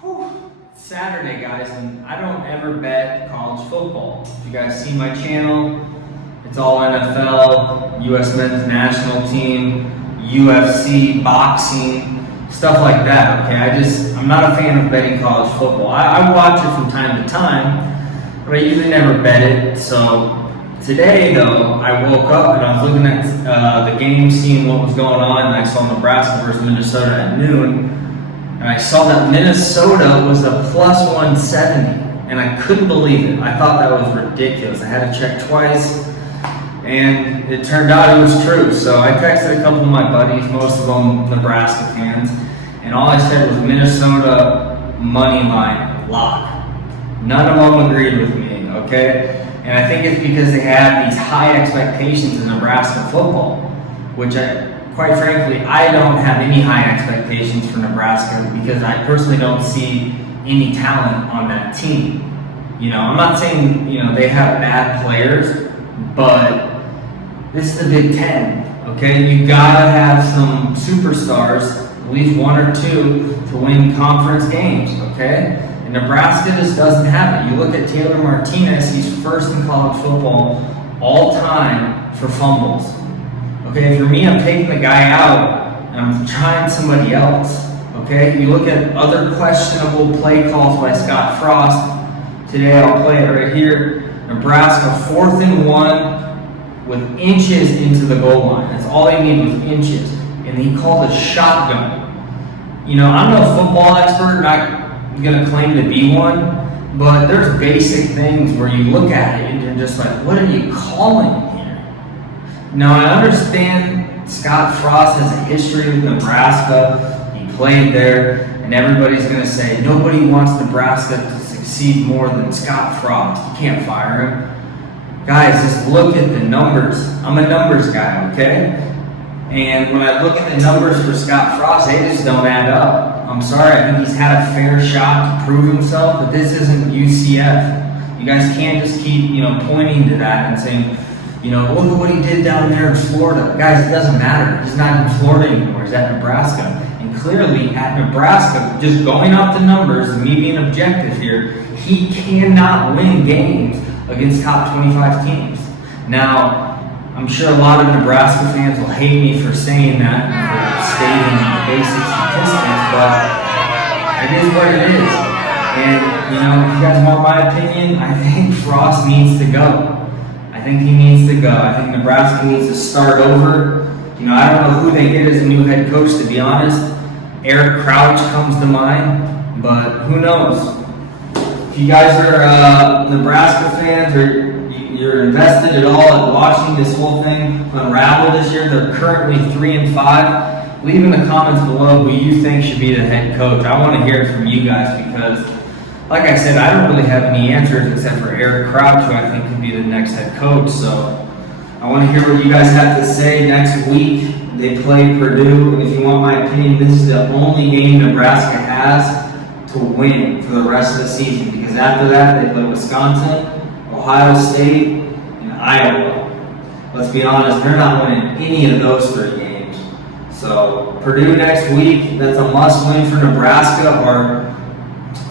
Whew. It's Saturday, guys, and I don't ever bet college football. If you guys see my channel, it's all NFL, U.S. men's national team, UFC, boxing, stuff like that, okay? I'm not a fan of betting college football. I watch it from time to time, but I usually never bet it. So today, though, I woke up and I was looking at the game, seeing what was going on, and I saw Nebraska versus Minnesota at noon, and I saw that Minnesota was a plus 170, and I couldn't believe it. I thought that was ridiculous. I had to check twice, and it turned out it was true. So I texted a couple of my buddies, most of them Nebraska fans, and all I said was Minnesota money line lock. None of them agreed with me, okay? And I think it's because they have these high expectations in Nebraska football, which quite frankly, I don't have any high expectations for Nebraska because I personally don't see any talent on that team. You know, I'm not saying, they have bad players, but this is the Big Ten, okay? You gotta have some superstars, at least one or two, to win conference games, okay? And Nebraska just doesn't have it. You look at Taylor Martinez, he's first in college football all time for fumbles. Okay, for me, I'm taking the guy out and I'm trying somebody else. Okay, you look at other questionable play calls by Scott Frost. Today, I'll play it right here. Nebraska 4th and 1 with inches into the goal line. That's all they need was inches. And he called a shotgun. I'm no football expert, not going to claim to be one, but there's basic things where you look at it and you're just like, what are you calling? Now, I understand Scott Frost has a history with Nebraska. He played there, and everybody's going to say nobody wants Nebraska to succeed more than Scott Frost. You can't fire him. Guys, just look at the numbers. I'm a numbers guy, okay? And when I look at the numbers for Scott Frost, they just don't add up. I'm sorry, I think he's had a fair shot to prove himself, but this isn't UCF. You guys can't just keep, pointing to that and saying, look at what he did down there in Florida. Guys, it doesn't matter. He's not in Florida anymore. He's at Nebraska. And clearly, at Nebraska, just going off the numbers and me being objective here, he cannot win games against top 25 teams. Now, I'm sure a lot of Nebraska fans will hate me for saying that and for stating basic statistics, but it is what it is. And, if you guys want my opinion, I think Frost needs to go. I think he needs to go. I think Nebraska needs to start over. I don't know who they get as a new head coach, to be honest. Eric Crouch comes to mind, but who knows? If you guys are Nebraska fans or you're invested at all in watching this whole thing unravel this year, they're currently 3-5. Leave in the comments below who you think should be the head coach. I want to hear it from you guys because, like I said, I don't really have any answers except for Eric Crouch, who I think could be the next head coach. So I want to hear what you guys have to say. Next week, they play Purdue. And if you want my opinion, this is the only game Nebraska has to win for the rest of the season. Because after that, they play Wisconsin, Ohio State, and Iowa. Let's be honest, they're not winning any of those 3 games. So Purdue next week, that's a must-win for Nebraska, or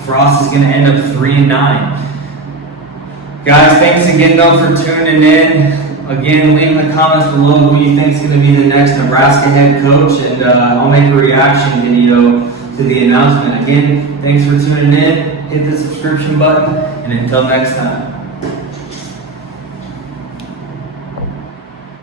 Frost is going to end up 3-9. Guys, thanks again though for tuning in. Again, leave in the comments below who you think is going to be the next Nebraska head coach, and I'll make a reaction video to the announcement. Again, thanks for tuning in. Hit the subscription button, and until next time.